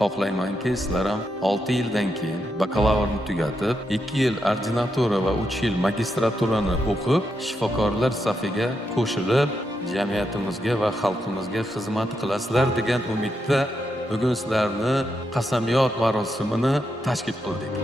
xohlaymanki, sizlar ham 6 yildan keyin bakalavrni tugatib, 2 yil ordinatura va 3 yil magistraturani o'qib, shifokorlar safiga qo'shilib, jamiyatimizga va xalqimizga xizmat qilasizlar degan umidda bugun sizlarni qasamyod marosimini tashkil qildik.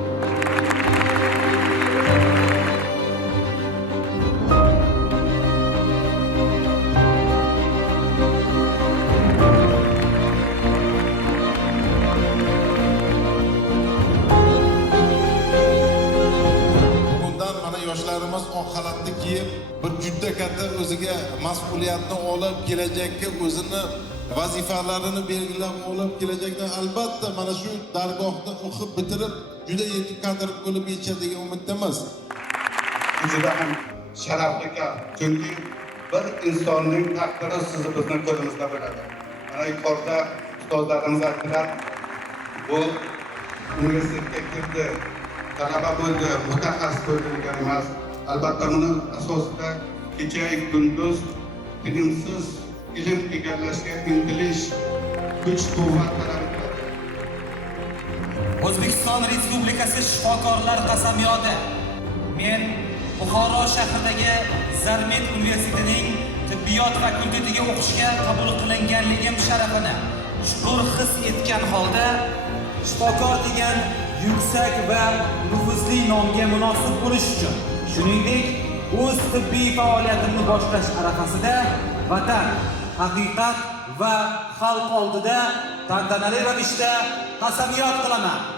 Yoshlarimiz oq xalatni kiyib, bir juda katta o'ziga mas'uliyatni olib, kelajakka o'zini vazifalarini belgilab olib, kelajakda albatta mana shu dargohda o'qib bitirib, juda yetuk kadr bo'lib yetishadigan umiddamiz. Juda ham sharafli gap. Chunki bir insonning taqdiri sizni bizning qo'limizda bo'ladi. Mana yuqorida ustozlarimiz aytdilar, bu universitetga kirdi, talaba bo'ldi, mutaxassis bo'ldi degan emas. Albatta buni asosida kecha kunduz tinimsiz ilm egallashga intilish, kuch-quvvat talab etadi. O'zbekiston Respublikasi shifokorlar qasamyodi. Men Buxoro shahridagi Zarmet universitetining tibbiyot fakultetiga o'qishga qabul qilinganligim sharafini chuqur his etgan holda shifokor degan yuksak va nufuzli nomga munosib bo'lish uchun, shuningdek, o'z tibbiy faoliyatimni boshlash arafasida vatan, haqiqat va xalq oldida tantanali ravishda qasamyod qilaman.